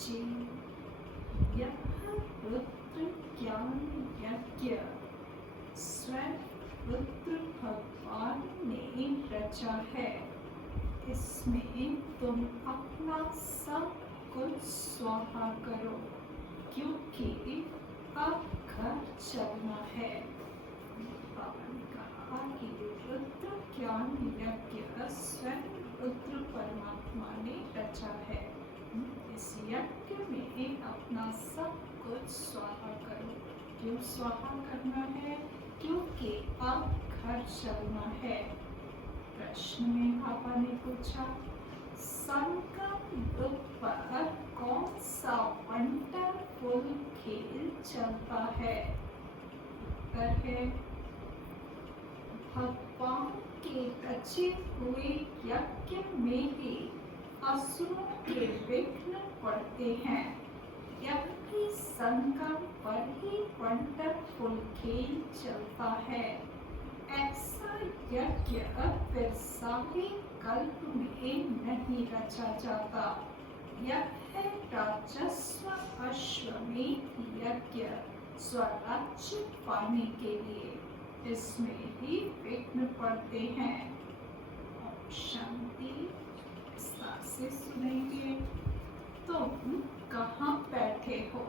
बच्चे, यह रुद्र ज्ञान यज्ञ स्वयं रुद्र भगवान ने रचा है। इसमें तुम अपना सब कुछ स्वाहा करो, क्योंकि अब घर चलना है। बाबा ने कहा कि रुद्र ज्ञान यज्ञ स्वयं रुद्र परमात्मा ने रचा है। इस यज्ञ में अपना सब कुछ स्वाहा करो। क्यों स्वाहा करना है? क्योंकि अब घर चलना है। प्रश्न में पापा ने पूछा, संगम युग पर कौन सा वंडरफुल खेल चलता है? उत्तर है, भगवान के रचे हुए यज्ञ में ही असुरों के विघ्न पड़ते हैं। यह भी संगम पर ही वंडरफुल खेल चलता है। ऐसा यज्ञ फिर सारे कल्प में नहीं रचा जाता। यह है राजस्व अश्वमेध यज्ञ स्वराज्य पाने के लिए। इसमें ही विघ्न पड़ते हैं। शांति से सुनेंगे। तुम कहाँ बैठे हो?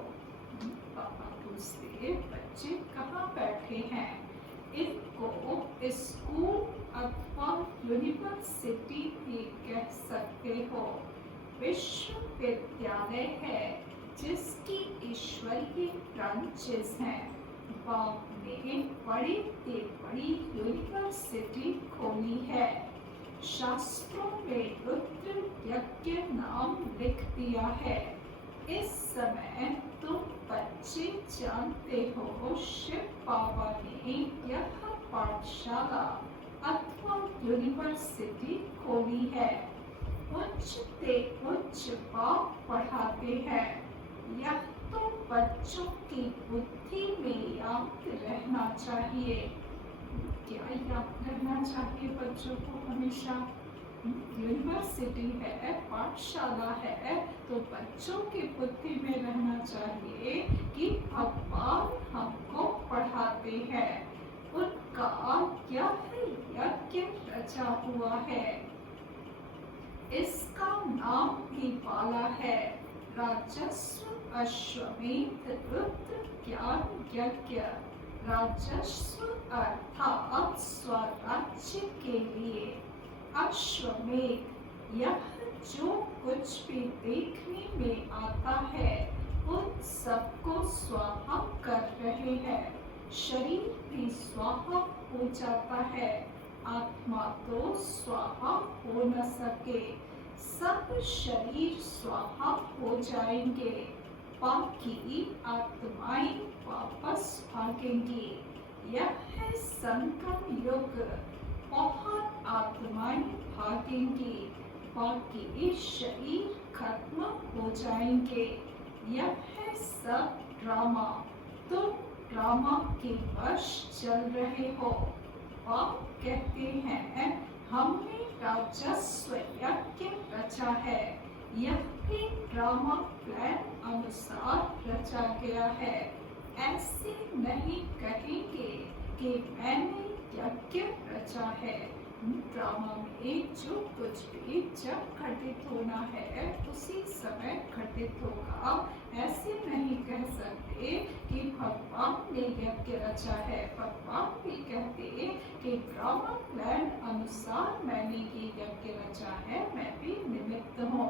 पापा पूछते, बच्चे कहाँ बैठे हैं? इनको स्कूल अथवा यूनिवर्सिटी भी कह सकते हो। विश्वविद्यालय है जिसकी ईश्वरीय ब्रांचेस हैं। बाप ने बड़ी से बड़ी यूनिवर्सिटी खोली है। शास्त्रों में रुद्र यज्ञ नाम लिख दिया है। इस समय तुम बच्चे जानते हो, शिव बाबा ने यह पाठशाला अथवा यूनिवर्सिटी खोली है। उच्च से उच्च बाप पढ़ाते हैं। यह तो बच्चों की बुद्धि में याद रहना चाहिए। क्या याद रहना चाहिए बच्चों को हमेशा? यूनिवर्सिटी है, पाठशाला है, तो बच्चों की बुद्धि में रहना चाहिए कि भगवान हमको पढ़ाते हैं। उनका यह यज्ञ रचा हुआ है। इसका नाम ही वाला है राजस्व अश्वमेध रुद्र ज्ञान यज्ञ। राजस्व अर्थात स्वराज्य के लिए, अश्वमेध। यह जो कुछ भी देखने में आता है उन सबको स्वाहा कर रहे हैं। शरीर भी स्वाहा हो जाता है, आत्मा तो स्वाहा हो न सके। सब शरीर स्वाहा हो जाएंगे, बाकी आत्माएं वापस भागेंगी। यह है संगम युग, बहुत आत्माएं भागेंगी, बाकी शरीर खत्म हो जाएंगे। यह है सब ड्रामा, तुम ड्रामा के वश चल रहे हो। आप कहते हैं हमने राजस्व यज्ञ रचा है, यह भी ड्रामा प्लान अनुसार रचा गया है। ऐसे नहीं कहेंगे कि मैंने यज्ञ रचा है। ड्रामा में जो कुछ भी जब घटित होना है उसी समय घटित होगा। ऐसे नहीं कह सकते कि भगवान ने यज्ञ रचा है। भगवान भी कहते कि ड्रामा प्लान अनुसार मैंने ये यज्ञ रचा है, मैं भी निमित्त हूँ।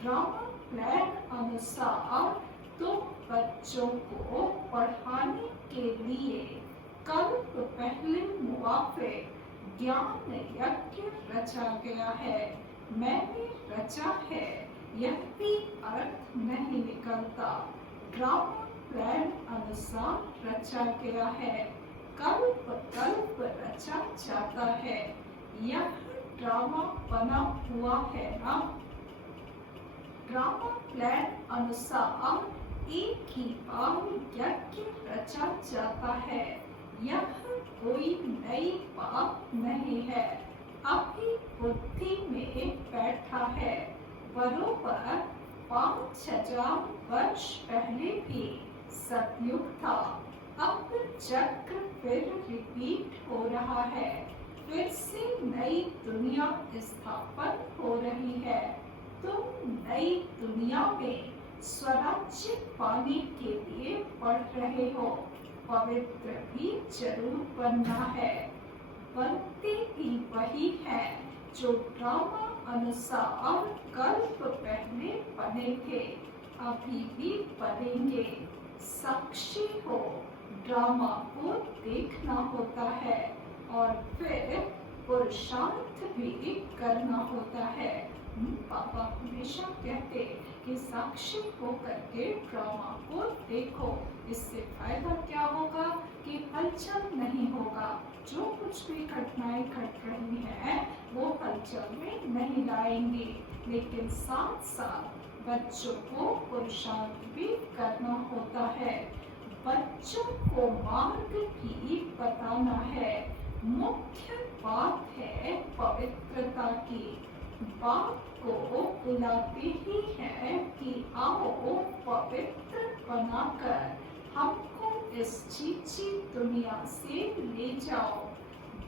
ड्रामा प्लान अनुसार तुम बच्चों को पढ़ाने के लिए कल्प पहले मुआफिक ज्ञान यज्ञ रचा गया है। मैंने रचा है, यह भी अर्थ नहीं निकलता। ड्रामा प्लान अनुसार रचा गया है, कल्प कल्प रचा जाता है। यह ड्रामा बना हुआ है ना। ड्रामा प्लान अनुसार एक ही बार यज्ञ रचा जाता है। यह कोई नई बात नहीं है, अभी बुद्धि में बैठा है। बरोबर 5000 वर्ष पहले भी सतयुग था। अब चक्र फिर रिपीट हो रहा है, फिर से नई दुनिया स्थापन हो रही है। तुम नई दुनिया में स्वराज्य पाने के लिए पढ़ रहे हो। पवित्र भी जरूर बनना है, बनते भी वही है जो ड्रामा अनुसार कल्प पहले बने थे, अभी भी बनेंगे। साक्षी हो, ड्रामा को देखना होता है और फिर पुरुषार्थ भी करना होता है। पापा हमेशा कहते कि साक्षी होकर के ड्रामा को देखो। इससे फायदा क्या होगा कि हलचल नहीं होगा। जो कुछ भी घटनाएं घट रही हैं वो हलचल में नहीं लाएंगे, लेकिन साथ साथ बच्चों को पुरुषार्थ भी करना होता है। बच्चों को मार्ग भी बताना है। मुख्य बात है पवित्रता की। बाप को बुलाते ही है कि आओ पवित्र बनाकर हमको इस चीची दुनिया से ले जाओ।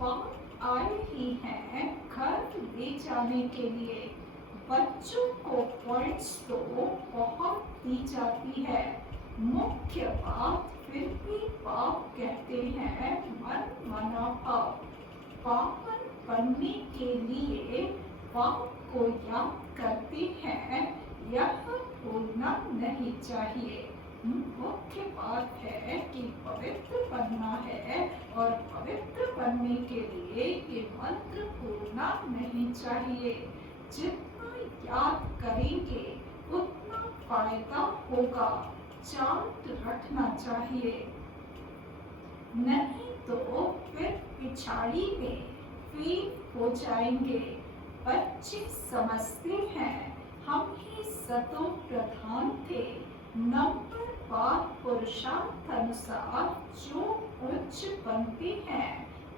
बाप आए ही हैं घर ले जाने के लिए। बच्चों को पॉइंट्स तो बहुत दी जाती है, मुख्य बात फिर भी बाप कहते हैं मन मना भाव। पावन बनने के लिए बाप को याद करते हैं, यह भूलना नहीं चाहिए। मुख्य बात है कि पवित्र बनना है और पवित्र बनने के लिए ये मंत्र भूलना नहीं चाहिए। जितना याद करेंगे उतना फायदा होगा। चार्ट रखना चाहिए, नहीं तो फिर पिछाड़ी में फेल हो जाएंगे। बच्चे समझते हैं हम ही सतो प्रधान थे। नंबर बार पुरुषार्थ अनुसार जो उच्च बनते हैं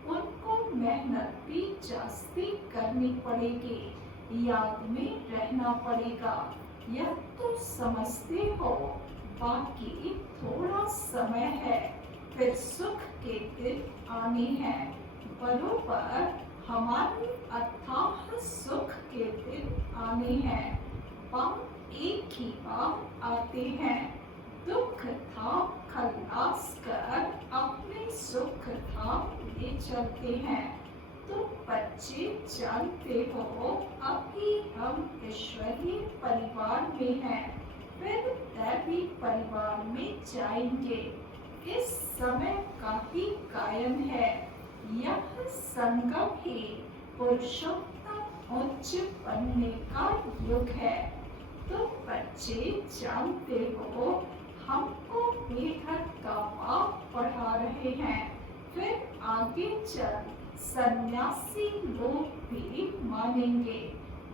उनको मेहनत भी जास्ती करनी पड़ेगी, याद में रहना पड़ेगा। यह तो समझते हो। बाकी थोड़ा समय है, फिर सुख के दिन आने हैं। बरोबर हमारे अथाह सुख के दिन आने हैं। बाप एक ही बार आते हैं। दुख था खलास कर अपने सुख धाम ले चलते हैं। तुम बच्चे जानते हो अभी हम ईश्वरीय परिवार में हैं, फिर दैवी परिवार में जाएंगे। इस समय का ही गायन है, यह संगम ही पुरुषोत्तम उच्च बनने का युग है। तुम बच्चे जानते हो हमको बेहद का पाप पढ़ा रहे हैं, फिर आगे चल सन्यासी लोग भी मानेंगे।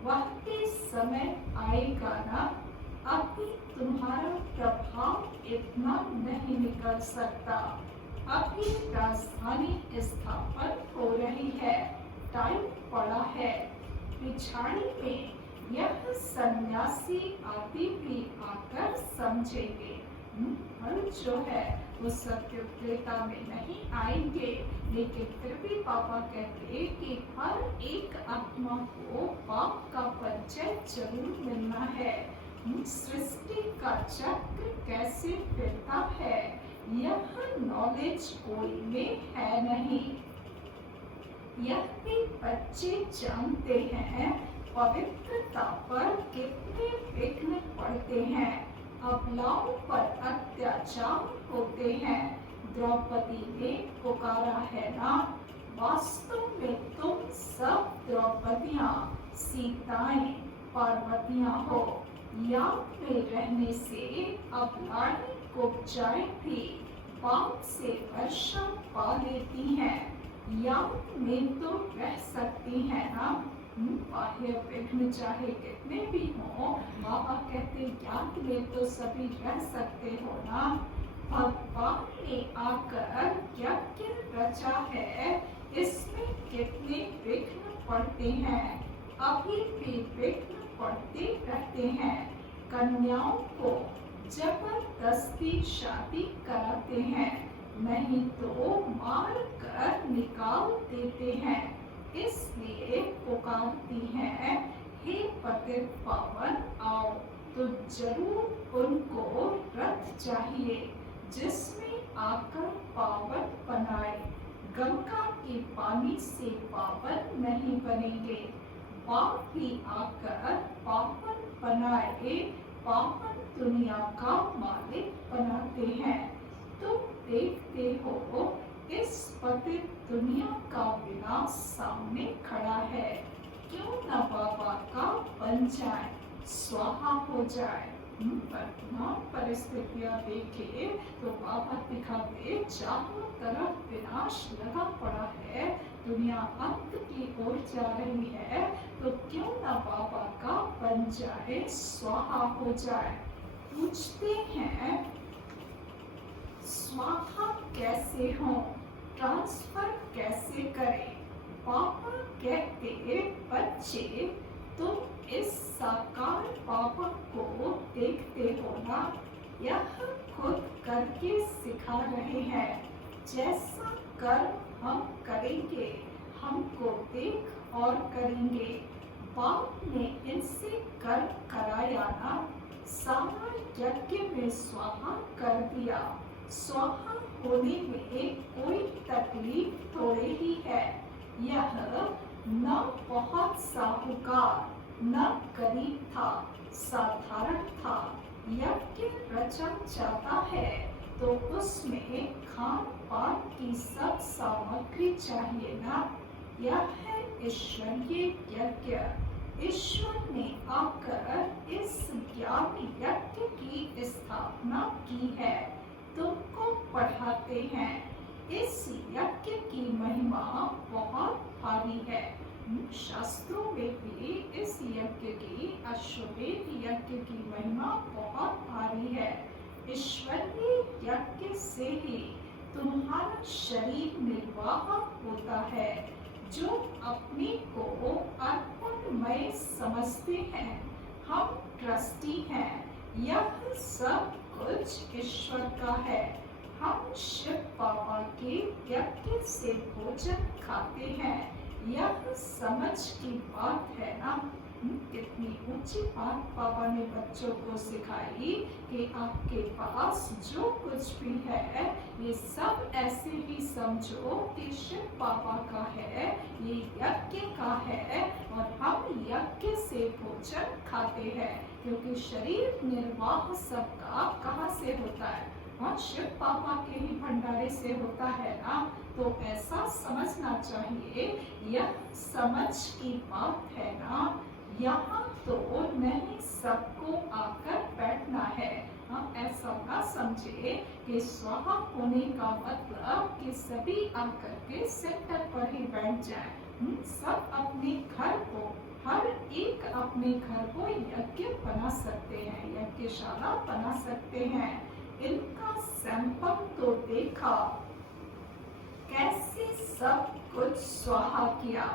वही समय आएगा ना, अभी तुम्हारा प्रभाव इतना नहीं निकल सकता। अभी राजधानी स्थापन हो रही है, टाइम पड़ा है। पिछाड़ी में यह सन्यासी आदि भी आकर समझेंगे। फल जो है वो सत्य त्रेता में नहीं आएंगे, लेकिन फिर भी पापा कहते कि हर एक आत्मा को पाप का परिचय जरूर मिलना है। सृष्टि का चक्र कैसे फिरता है, यह नॉलेज कोई में है नहीं। यह भी बच्चे जानते हैं पवित्रता पर कितने विघ्न पड़ते हैं, अबलाओं पर अत्याचार होते हैं। द्रौपदी ने पुकारा है ना, वास्तव में तुम सब द्रौपदियां, सीताएं, पार्वतियां हो। याद में रहने से अबलाएं कुब्जाएं भी पाप से वर्षा पा लेती हैं। याद में तो रह सकती है ना, बाह्य विघ्न चाहे कितने भी हो, बाबा कहते ज्ञान में तो सभी रह सकते हो ना। भगवान ने आकर यज्ञ रचा है, इसमें कितने विघ्न पड़ते हैं, अभी भी विघ्न पड़ते रहते हैं। कन्याओं को जबरदस्ती शादी कराते हैं, नहीं तो मार कर निकाल देते हैं। इसलिए पुकारती हैं, हे पतित पावन आओ। तो जरूर उनको रथ चाहिए जिसमें आकर पावन बनाए। गंगा के पानी से पावन नहीं बनेंगे, बाप ही आकर पावन बनाए, पावन दुनिया का मालिक बनाते हैं। तुम देखते हो इस पतित दुनिया का विनाश सामने खड़ा है, क्यों न बाबा का बन जाए, स्वाहा हो जाए। वर्तमान परिस्थितियां देखे तो बाबा दिखाते चारों तरफ विनाश लगा पड़ा है, दुनिया अंत की ओर जा रही है, तो क्यों न बाबा का बन जाए, स्वाहा हो जाए। पूछते हैं स्वाहा कैसे हो, ट्रांसफर कैसे करें। पापा कहते बच्चे तुम इस साकार पापा को देखते हो ना, यह खुद करके सिखा रहे हैं। जैसा कर्म हम करेंगे हमको देख और करेंगे। बाप ने इनसे कर्म कराया ना, सारा यज्ञ में स्वाहा कर दिया। स्वाहा होने में कोई तकलीफ थोड़ी ही है। यह न बहुत साहूकार न गरीब था, साधारण था। यज्ञ रचा जाता है तो उसमें खान पान की सब सामग्री चाहिए ना। यह है ईश्वरीय यज्ञ। ईश्वर ने आकर इस ज्ञान यज्ञ की स्थापना की है, तुमको पढ़ाते हैं। इस यज्ञ की महिमा बहुत भारी है। शास्त्रों में भी इस यज्ञ की, अश्वमेध यज्ञ की महिमा बहुत भारी है। ईश्वरीय यज्ञ से ही तुम्हारा शरीर निर्वाह होता है। जो अपने को अर्पणमय समझते हैं, हम ट्रस्टी हैं, यह सब कुछ ईश्वर का है। हम शिव बाबा के यज्ञ से भोजन खाते हैं, यह समझ की बात है ना। कितनी ऊंची बात पापा ने बच्चों को सिखाई कि आपके पास जो कुछ भी है ये सब ऐसे ही समझो कि शिव पापा का है, ये यज्ञ का है और हम यज्ञ से भोजन खाते हैं, क्योंकि शरीर निर्वाह सबका कहाँ से होता है? हाँ, शिव पापा के ही भंडारे से होता है ना। तो ऐसा समझना चाहिए, यह समझ की बात है ना। यहाँ तो नहीं सबको आकर बैठना है। हम ऐसा ना समझे कि स्वाहा होने का मतलब कि सभी आकर के सेंटर पर ही बैठ जाए। सब अपने घर को, हर एक अपने घर को यज्ञ बना सकते हैं, यज्ञशाला बना सकते हैं। इनका सैंपल तो देखा, कैसे सब कुछ स्वाहा किया।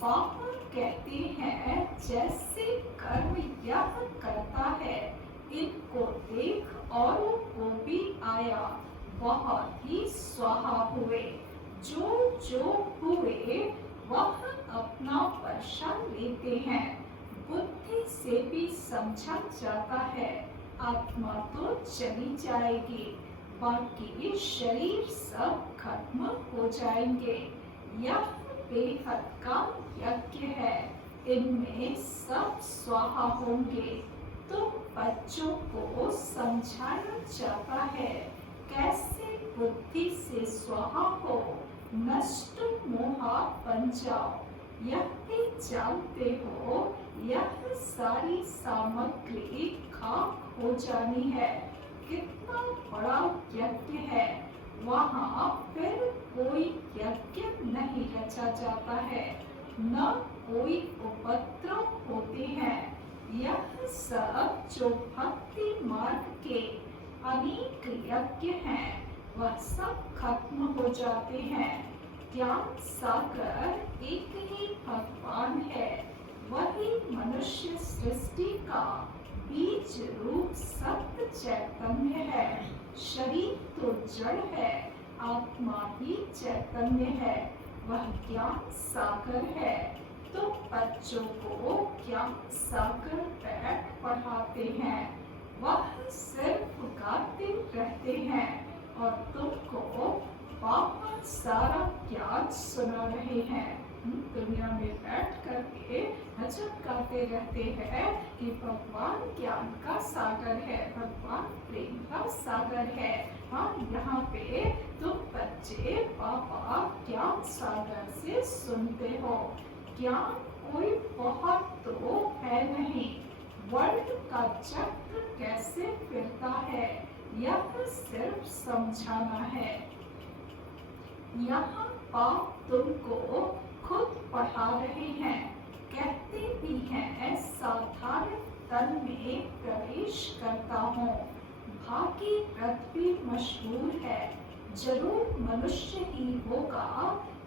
बाबा कहते हैं जैसे कर्म यह करता है, इनको देख औरों को भी आया, बहुत ही स्वाहा हुए। जो जो हुए वह अपना वर्षा लेते हैं। बुद्धि से भी समझा जाता है, आत्मा तो चली जाएगी, बाकी शरीर सब खत्म हो जाएंगे। यह बेहद का यज्ञ है, इनमें सब स्वाहा होंगे। तो बच्चों को समझाया जाता है कैसे बुद्धि से स्वाहा हो, नष्ट मोहा बन जाओ। यह भी जानते हो यह सारी सामग्री खाक हो जानी है। कितना बड़ा यज्ञ है, वहाँ फिर कोई यज्ञ नहीं रचा जाता है, न कोई उपद्रव होते हैं। यह सब जो भक्ति मार्ग के अनेक यज्ञ हैं वह सब खत्म हो जाते हैं। ज्ञान सागर एक ही भगवान है, वही मनुष्य सृष्टि का बीज रूप सत्य चैतन्य है। शरीर तो जड़ है, आत्मा ही चैतन्य है, वह ज्ञान सागर है। तो बच्चों को ज्ञान सागर बैठ पढ़ाते हैं, वह सिर्फ गाते रहते हैं और तुमको बाबा सारा ज्ञान सुना रहे हैं। दुनिया में बैठ करके भजन गाते रहते हैं कि भगवान ज्ञान का सागर है, भगवान प्रेम का सागर है। हाँ, यहाँ पे तुम बच्चे बाबा ज्ञान सागर से सुनते हो। ज्ञान कोई बहुत तो है नहीं, वर्ल्ड का चक्र कैसे फिरता है यह सिर्फ समझाना है। यहाँ बाप तुमको खुद पढ़ा रहे हैं, कहते भी हैं साधारण तन में प्रवेश करता हूँ। भागीरथ भी मशहूर है, जरूर मनुष्य ही होगा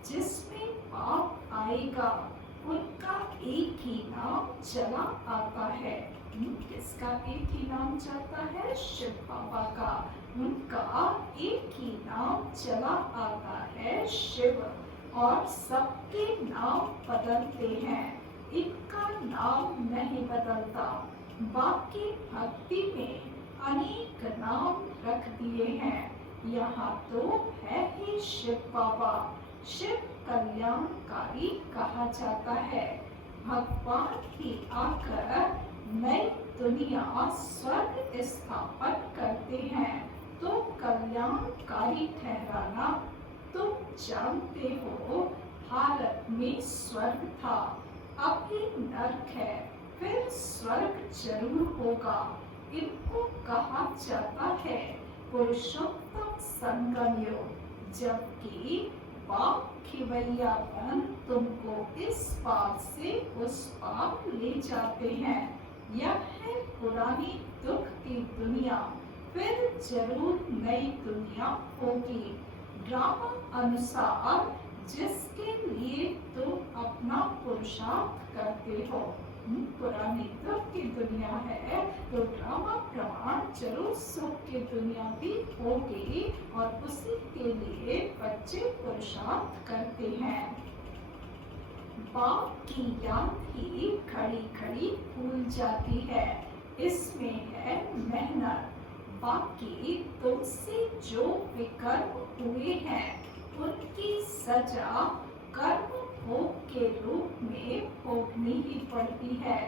जिसमें पाप आएगा। उनका एक ही नाम चला आता है। किसका एक ही नाम चलता है? शिव बाबा का। उनका एक ही नाम चला आता है, शिव। और सबके नाम बदलते हैं, इनका नाम नहीं बदलता। बाकी भक्ति में अनेक नाम रख दिए हैं। यहाँ तो है ही शिव बाबा। शिव कल्याणकारी कहा जाता है। भगवान ही आकर नई दुनिया स्वर्ग स्थापन करते हैं, तो कल्याणकारी ठहराना। तुम जानते हो भारत में स्वर्ग था, अभी नरक है, फिर स्वर्ग जरूर होगा। इनको कहा जाता है पुरुषोत्तम संगम योग। जबकि बाप खिवैया बन तुमको इस पार से उस पार ले जाते हैं। यह है पुरानी दुख की दुनिया, फिर जरूर नई दुनिया होगी। ड्रामा अनुसार जिसके लिए तुम अपना पुरुषार्थ करते हो। पुरानी दुख की दुनिया है, तो ड्रामा प्रमाण जरूर सुख की दुनिया भी होगी और उसी के लिए बच्चे पुरुषार्थ करते हैं। बाप की याद ही खड़ी खड़ी भूल जाती है। इसमें है मेहनत। बाकी तुमसे जो विकर्म हुए हैं उनकी सजा कर्म भोग के रूप में भोगनी ही पड़ती है।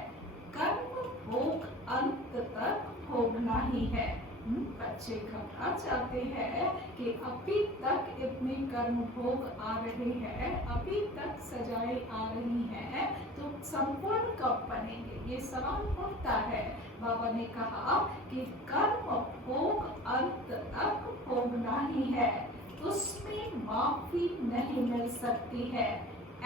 कर्म भोग अंत तक भोगना ही है। बच्चे घबरा जाते हैं कि अभी तक इतने कर्म भोग आ रहे हैं, अभी तक सजाएं आ रही हैं, तो संपूर्ण कब बनेंगे, ये सवाल उठता है। बाबा ने कहा कि कर्म भोग अंत तक भोगना ही है, उसमें माफी नहीं मिल सकती है।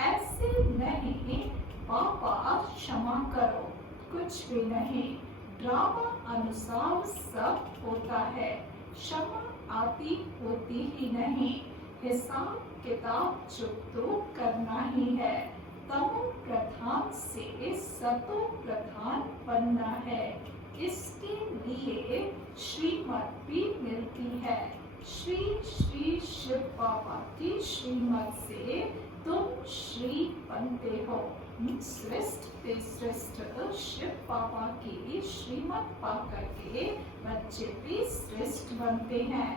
ऐसे नहीं बाबा क्षमा करो, कुछ भी नहीं, ड्रामा अनुसार सब होता है, क्षमा आती होती ही नहीं। हिसाब किताब चुप तो करना ही है, तमो प्रधान से सतो प्रधान बनना है। इसके लिए श्रीमत भी मिलती है। श्री श्री शिव बाबा की श्रीमत से तुम श्री बनते हो। श्रेष्ठ से श्रेष्ठ शिव बाबा की श्रीमत पा करके बच्चे भी श्रेष्ठ बनते हैं।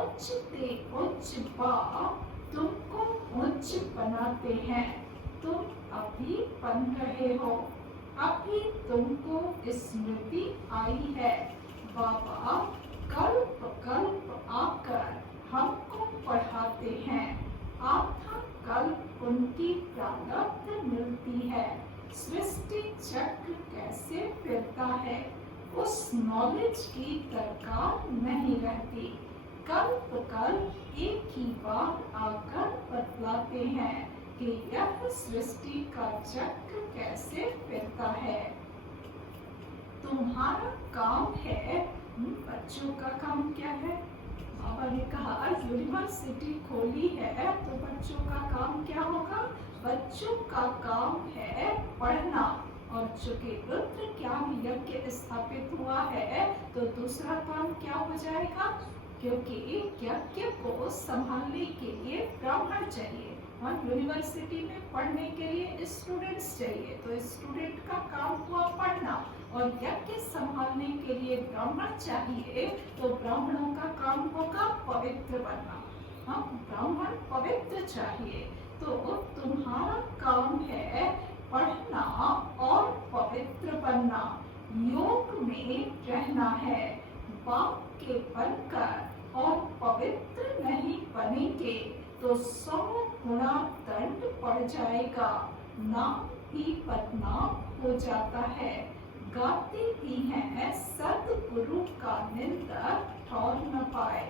उच्च ते उच्च बाप तुमको उच्च बनाते हैं। तुम अभी बन रहे हो, अभी तुमको स्मृति आई है। बाबा कल्प कल्प आकर हमको पढ़ाते हैं। आधा कल्प उनकी प्रारब्ध मिलती है। सृष्टि चक्र कैसे फिरता है, उस नॉलेज की दरकार नहीं रहती। कल्प कल्प एक ही बार आकर बतलाते हैं कि यह सृष्टि का चक्र कैसे फिरता है। तुम्हारा काम है, बच्चों का काम क्या है? बाबा ने कहा यूनिवर्सिटी खोली है तो बच्चों का काम क्या होगा? बच्चों का काम है पढ़ना। और चूंकि रुद्र ज्ञान यज्ञ स्थापित हुआ है तो दूसरा काम क्या हो जाएगा? क्योंकि यज्ञ को संभालने के लिए ब्राह्मण चाहिए और यूनिवर्सिटी में पढ़ने के लिए स्टूडेंट्स चाहिए, तो स्टूडेंट का काम हुआ पढ़ना और यज्ञ संभालने के लिए ब्राह्मण चाहिए, तो ब्राह्मणों का काम होगा पवित्र बनना। हम ब्राह्मण पवित्र चाहिए, तो तुम्हारा काम है पढ़ना और पवित्र बनना, योग में रहना है। बाप के बनकर और पवित्र नहीं बनेंगे तो 100 गुना दंड पड़ जाएगा, नाम ही बदनाम हो जाता है। गाते ही हैं सतगुरु का निंदक ठौर न पाए।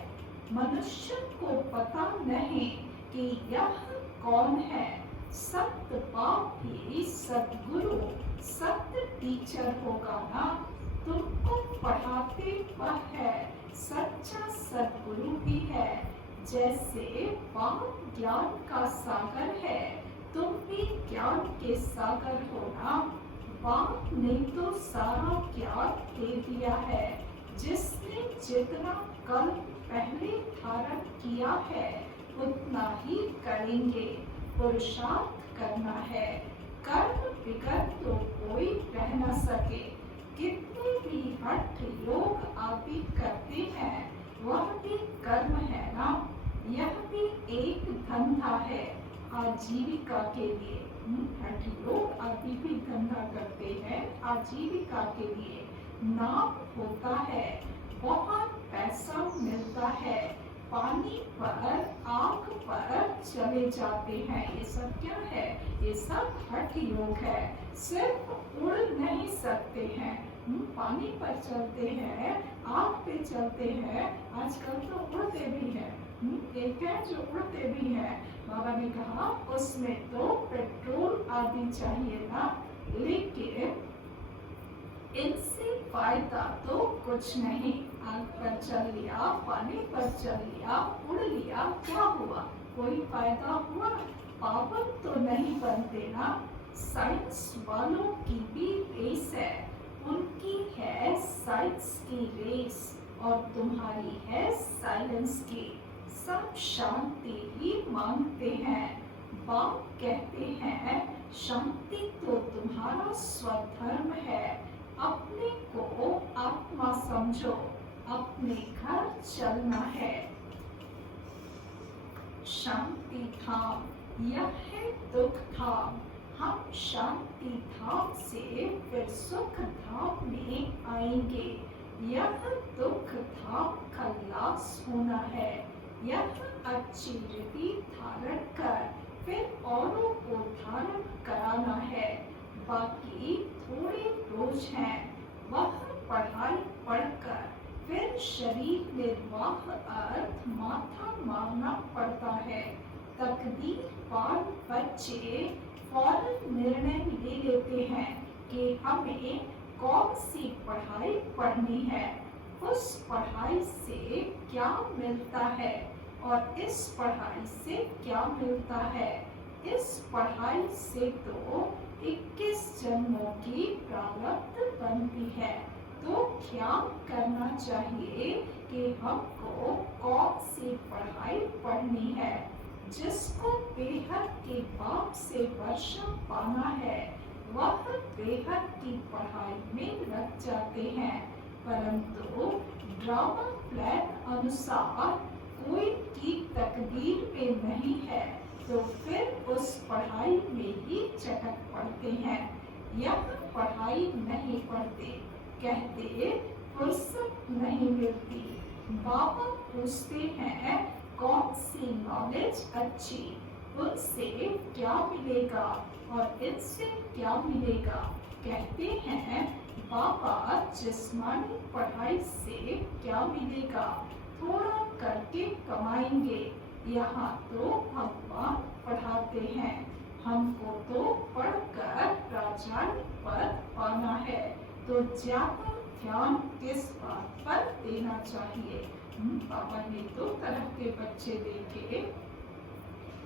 मनुष्य को पता नहीं कि यह कौन है। सत्य बाप ही सतगुरु सत्य टीचर होगा ना, तुमको पढ़ाते वह है, सच्चा सतगुरु भी है। जैसे बाप ज्ञान का सागर है, तुम भी ज्ञान के सागर हो ना। बाप ने तो सारा ज्ञान दे दिया है, जिसने जितना कल पहले धारण किया है उतना ही करेंगे। पुरुषार्थ करना है, कर्म बिगर तो कोई रह न सके। कितने भी हठ योग आदि करते हैं वह भी कर्म है ना, यह भी एक धंधा है आजीविका के लिए। हठ योग आदि भी धंधा करते हैं आजीविका के लिए। नाम होता है, बहुत पैसा मिलता है, पानी पर आग पर चले जाते हैं। ये सब क्या है? ये सब हठ योग है। सिर्फ उड़ नहीं सकते हैं, पानी पर चलते हैं, आग पे चलते हैं, आजकल तो उड़ते भी हैं। एक है जो उड़ते भी हैं। बाबा ने कहा उसमें तो पेट्रोल आदि चाहिए ना, लेकिन इनसे फायदा तो कुछ नहीं। आग पर चल लिया, पानी पर चल लिया, उड़ लिया, क्या हुआ? कोई फायदा हुआ? पावन तो नहीं बनते ना। साइंस वालों की भी रेस है, उनकी है साइंस की रेस और तुम्हारी है साइलेंस की। सब शांति ही मांगते हैं। बाप कहते हैं शांति तो तुम्हारा स्वधर्म है। अपने को आत्मा समझो, अपने घर चलना है। शांति धाम यह है दुख धाम। हम शांति धाम से फिर सुख धाम में आएंगे। यह दुख धाम खल्लास होना है। यह अच्छी रीति धारण कर फिर औरों को धारण कराना है। बाकी थोड़े रोज हैं, वह पढ़ाई पढ़कर फिर शरीर निर्वाह अर्थ माथा मारना पड़ता है। तकदीर पार बच्चे फौरन निर्णय ले लेते हैं कि हमें कौन सी पढ़ाई पढ़नी है, उस पढ़ाई से क्या मिलता है और इस पढ़ाई से क्या मिलता है। इस पढ़ाई से तो 21 जन्मों की प्रारब्ध बनती है। तो क्या करना चाहिए कि हमको कौन सी पढ़ाई पढ़नी है। जिसको बेहद के बाप से वर्षा पाना है, वह बेहद की पढ़ाई में लग जाते हैं। परंतु ड्रामा प्लान अनुसार कोई की तकदीर में नहीं है, तो फिर उस पढ़ाई में ही चटक पड़ते हैं। यह पढ़ाई नहीं पढ़ते, कहते फुर्सत नहीं मिलती। बाबा पूछते हैं कौन सी नॉलेज अच्छी, उनसे क्या मिलेगा और इनसे क्या मिलेगा। कहते हैं बाबा जिस्मानी पढ़ाई से क्या मिलेगा, थोड़ा करके कमाएंगे। यहाँ तो भगवान पढ़ाते हैं, हमको तो पढ़कर राजाई पद पाना है। तो ज्यादा ध्यान किस बात पर देना चाहिए। बाबा ने दो तरह के बच्चे देखे।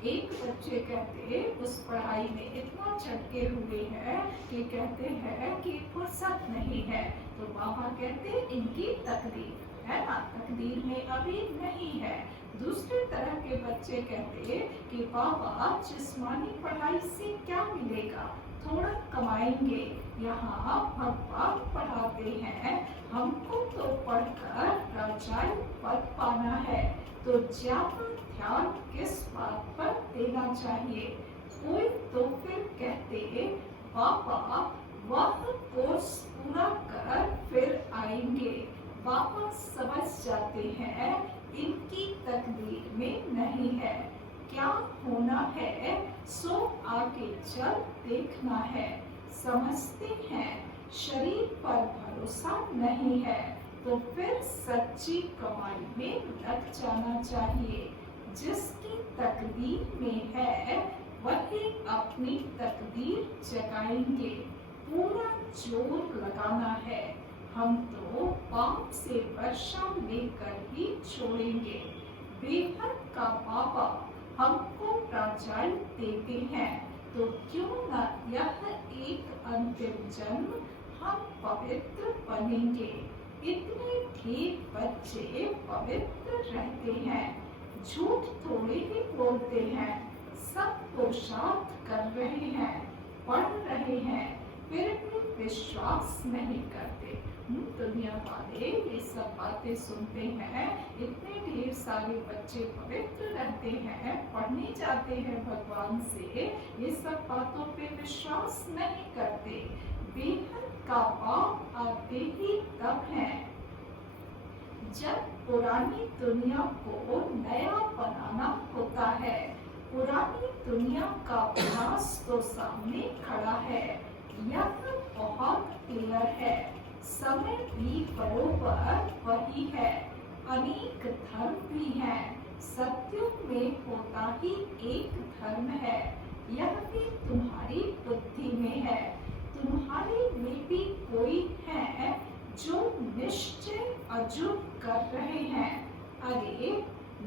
एक बच्चे कहते उस पढ़ाई में इतना चटके हुए हैं कि कहते हैं कि फुर्सत नहीं है। तो बाबा कहते इनकी तकदीर है ना, तकदीर में अभी नहीं है। दूसरे तरह के बच्चे कहते कि बाबा जिस्मानी पढ़ाई से क्या मिलेगा, थोड़ा कमाएंगे। यहाँ भगवान पढ़ाते हैं, हमको तो पढ़कर राजाई पद पाना है। तो ज्यादा ध्यान किस बात पर देना चाहिए। कोई तो फिर कहते बाबा वह कोर्स पूरा कर फिर आएंगे। बाबा समझ जाते हैं इनकी तकदीर में नहीं है, क्या होना है सो आगे चल देखना है। समझते हैं शरीर पर भरोसा नहीं है, तो फिर सच्ची कमाई में लग जाना चाहिए। जिसकी तकदीर में है वही अपनी तकदीर जगाएंगे। पूरा जोर लगाना है, हम तो पाप से वर्षा लेकर ही छोड़ेंगे। बेहद का बाबा हमको राजाई देते हैं, तो क्यों न यह एक अंतिम जन्म हम पवित्र बनेंगे। इतने ढेर बच्चे पवित्र रहते हैं, झूठ थोड़े ही बोलते हैं। सब पुरुषार्थ कर रहे हैं, पढ़ रहे हैं, फिर भी विश्वास नहीं करते। दुनिया वाले ये सब बातें सुनते हैं, इतने ढेर सारे बच्चे पवित्र रहते हैं, पढ़ने जाते हैं भगवान से, ये सब बातों पे विश्वास नहीं करते। बेहद का पाप आते ही तब है जब पुरानी दुनिया को नया बनाना होता है। पुरानी दुनिया का विनाश तो सामने खड़ा है, यह बहुत क्लियर है। समय भी बरोबर वही है, अनेक धर्म भी हैं, सत्युग में होता ही एक धर्म है। यह भी तुम्हारी बुद्धि में है, तुम्हारे में भी कोई है जो निश्चय अजुब कर रहे हैं। अरे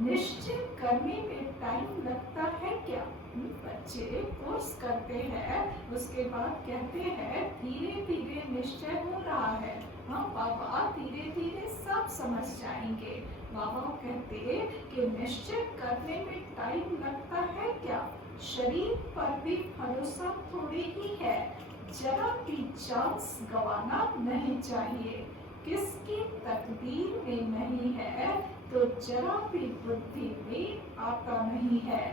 निश्चय करने में टाइम लगता है क्या। बच्चे कोर्स करते हैं, उसके बाद कहते हैं धीरे धीरे निश्चय हो रहा है। हाँ बाबा धीरे धीरे सब समझ जाएंगे। बाबा कहते कि निश्चय करने में टाइम लगता है क्या। शरीर पर भी भरोसा थोड़ी ही है, जरा भी चांस गवाना नहीं चाहिए। किसकी तकदीर में नहीं है तो जरा भी बुद्धि में आता नहीं है।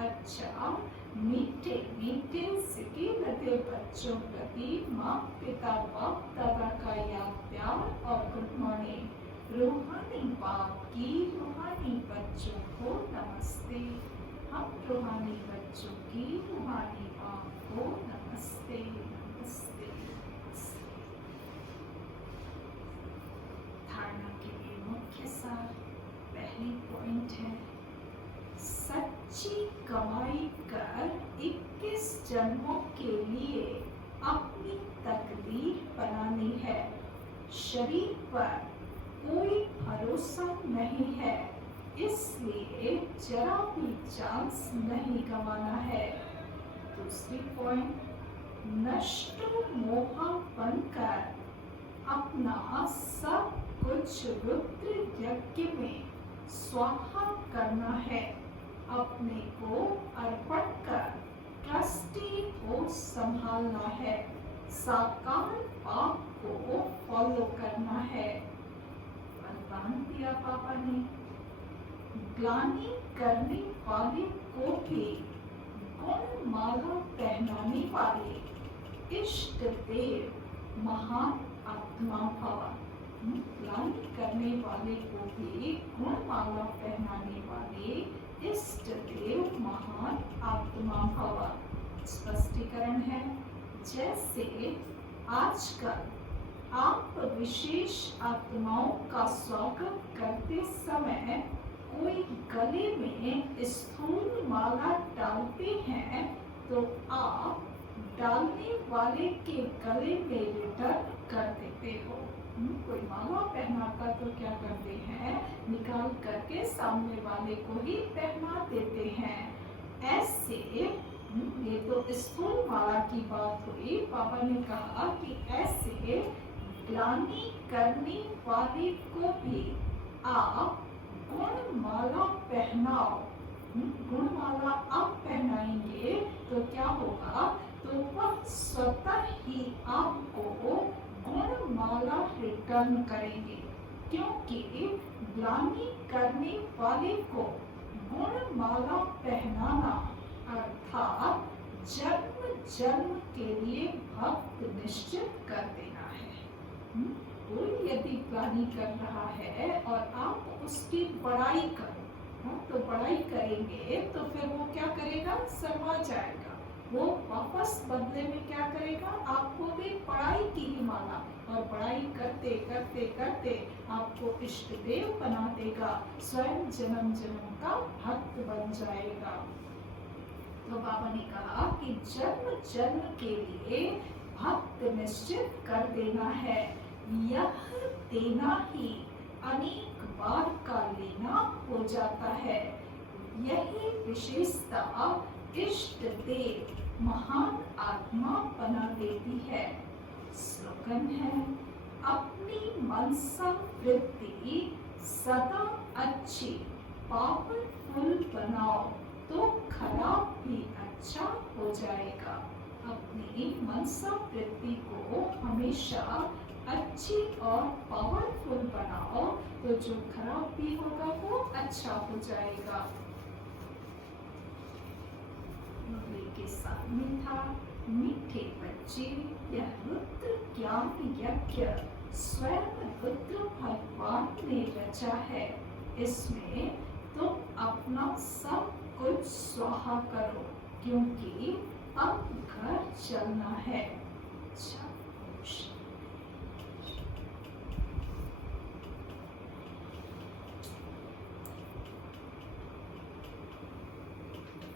अच्छा, मीठे मीठे सिकीलते बच्चों प्रति माँ पिता बाप दादा का याद प्यार और गुड मॉर्निंग। रूहानी बाप की रूहानी बच्चों को नमस्ते। हम रूहानी बच्चों की रूहानी बाप को नमस्ते नमस्ते नमस्ते। धारणा के लिए मुख्य सार, पहली पॉइंट है, सच्ची कमाई कर 21 जन्मों के लिए अपनी तकदीर बनानी है। शरीर पर कोई भरोसा नहीं है, इसलिए जरा भी चांस नहीं गंवाना है। दूसरी पॉइंट, नष्ट मोहा बनकर अपना सब कुछ रुद्र यज्ञ में स्वाहा करना है। अपने को अर्पण कर ट्रस्टी को संभालना है। साकार पाप को फॉलो करना है। वरदान दिया पापा ने, ग्लानि करने वाले को भी गुण माला पहनाने वाले इष्ट देव महान आत्मा भव। ग्लानि करने वाले को भी गुण माला पहनाने वाले इष्ट देव महान आत्मा भव। स्पष्टीकरण है, जैसे आजकल आप विशेष आत्माओं का स्वागत करते समय कोई गले में स्थूल माला डालते हैं तो आप डालने वाले के गले में रिटर्न कर देते हो। कोई माला पहनाता तो क्या करते हैं, निकाल करके सामने वाले को ही पहना देते हैं। ऐसे ये तो स्थूल माला की बात हुई। पापा ने कहा कि ऐसे ग्लानि करने वाले को भी आप गुण माला पहनाओ। गुण माला आप पहनाएंगे तो क्या होगा, तो वह स्वतः ही आपको गुण माला रिटर्न करेंगे, क्योंकि ग्लानि करने वाले को गुण माला पहनाना अर्थात जन्म जन्म के लिए भक्त निश्चित कर देना है। कोई यदि ग्लानि कर रहा है और आप उसकी बड़ाई करो, तो बड़ाई करेंगे तो फिर वो क्या करेगा, शर्मा जाएगा। वो वापस बदले में क्या करेगा, आपको भी बड़ाई की ही माला, और बड़ाई करते करते करते आपको इष्ट देव बना देगा, स्वयं जन्म जन्म का भक्त बन जाएगा। तो बाबा ने कहा कि जन्म जन्म के लिए भक्त निश्चित कर देना है। यह देना ही अनेक बार का लेना हो जाता है। यही विशेषता इष्ट देव महान आत्मा बना देती है। स्लोगन है, अपनी मनसा वृत्ति सदा अच्छी पावरफुल बनाओ तो खराब भी अच्छा हो जाएगा। अपनी मनसा वृत्ति को हमेशा अच्छी और पावरफुल बनाओ तो जो खराब भी होगा वो अच्छा हो जाएगा। मुरली के सामने था, मीठे बच्चे, यह रुद्र ज्ञान यज्ञ स्वयं रुद्र भगवान ने रचा है। इसमें तुम अपना सब कुछ स्वाहा करो, क्योंकि अब घर चलना है।